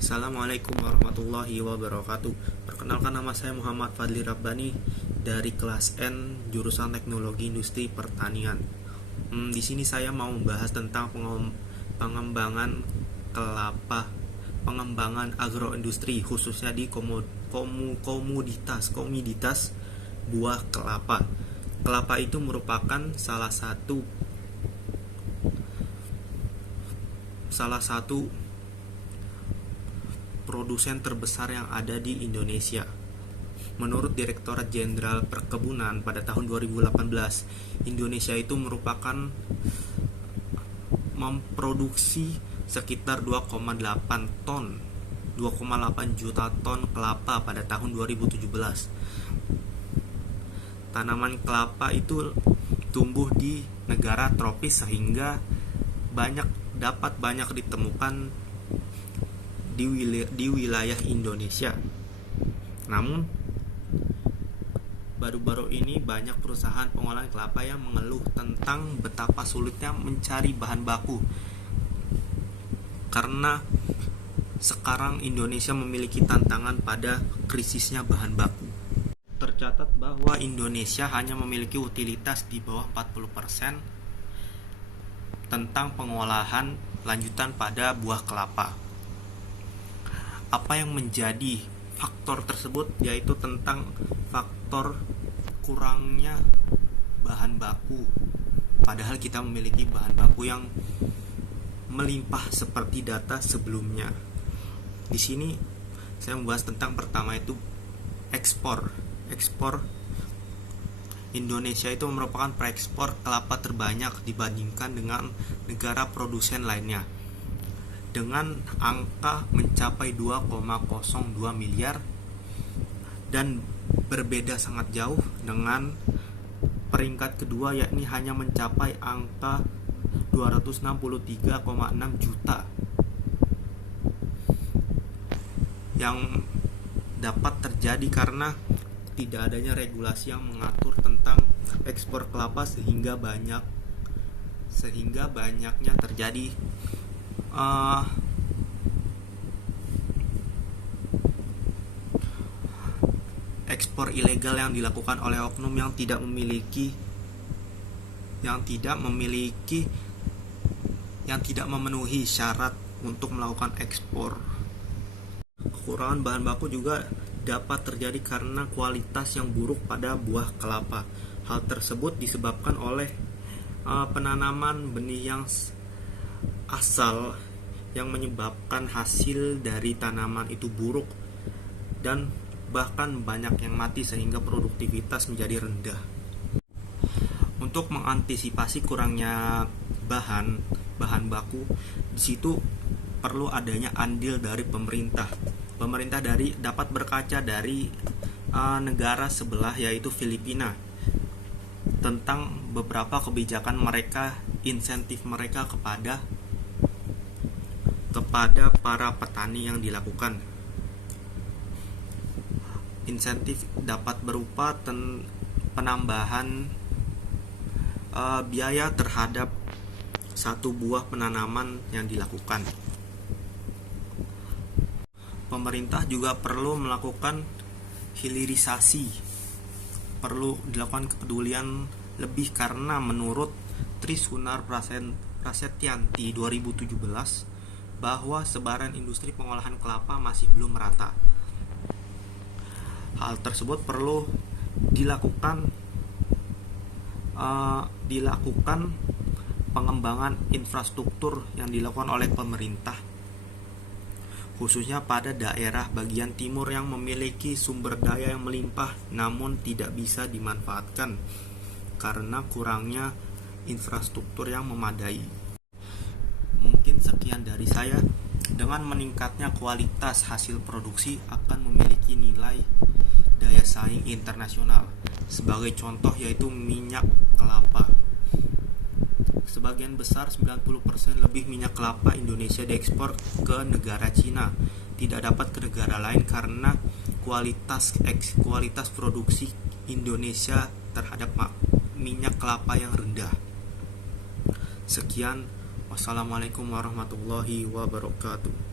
Assalamualaikum warahmatullahi wabarakatuh. Perkenalkan, nama saya Muhammad Fadli Rabbani dari kelas N jurusan Teknologi Industri Pertanian. Di sini saya mau membahas tentang pengembangan kelapa, pengembangan agroindustri khususnya di komoditas buah kelapa. Kelapa itu merupakan salah satu produsen terbesar yang ada di Indonesia. Menurut Direktorat Jenderal Perkebunan pada tahun 2018, Indonesia itu merupakan memproduksi sekitar 2,8 juta ton kelapa pada tahun 2017. Tanaman kelapa itu tumbuh di negara tropis sehingga dapat banyak ditemukan di wilayah Indonesia. Namun baru-baru ini banyak perusahaan pengolahan kelapa yang mengeluh tentang betapa sulitnya mencari bahan baku, karena sekarang Indonesia memiliki tantangan pada krisisnya bahan baku. Tercatat bahwa Indonesia hanya memiliki utilitas di bawah 40% tentang pengolahan lanjutan pada buah kelapa. Apa yang menjadi faktor tersebut yaitu tentang faktor kurangnya bahan baku, padahal kita memiliki bahan baku yang melimpah seperti data sebelumnya. Di sini saya membahas tentang pertama itu ekspor. Indonesia itu merupakan peekspor kelapa terbanyak dibandingkan dengan negara produsen lainnya, dengan angka mencapai 2,02 miliar, dan berbeda sangat jauh dengan peringkat kedua, yakni hanya mencapai angka 263,6 juta, yang dapat terjadi karena tidak adanya regulasi yang mengatur tentang ekspor kelapa sehingga banyaknya terjadi ekspor ilegal yang dilakukan oleh oknum yang tidak memenuhi syarat untuk melakukan ekspor. Kekurangan bahan baku juga dapat terjadi karena kualitas yang buruk pada buah kelapa. Hal tersebut disebabkan oleh penanaman benih yang asal, yang menyebabkan hasil dari tanaman itu buruk dan bahkan banyak yang mati sehingga produktivitas menjadi rendah. Untuk mengantisipasi kurangnya bahan baku, di situ perlu adanya andil dari pemerintah. Pemerintah dapat berkaca dari negara sebelah yaitu Filipina tentang beberapa kebijakan mereka, insentif mereka kepada para petani yang dilakukan. Insentif dapat berupa penambahan biaya terhadap satu buah penanaman yang dilakukan. Pemerintah juga perlu melakukan hilirisasi, perlu dilakukan kepedulian lebih, karena menurut Trisunar Prasetyanti 2017 bahwa sebaran industri pengolahan kelapa masih belum merata. Hal tersebut perlu dilakukan pengembangan infrastruktur yang dilakukan oleh pemerintah, khususnya pada daerah bagian timur yang memiliki sumber daya yang melimpah namun tidak bisa dimanfaatkan karena kurangnya infrastruktur yang memadai. Mungkin sekian dari saya. Dengan meningkatnya kualitas hasil produksi akan memiliki nilai daya saing internasional. Sebagai contoh yaitu minyak kelapa. Sebagian besar 90% lebih minyak kelapa Indonesia diekspor ke negara Cina, tidak dapat ke negara lain karena kualitas produksi Indonesia terhadap minyak kelapa yang rendah. Sekian, wassalamualaikum warahmatullahi wabarakatuh.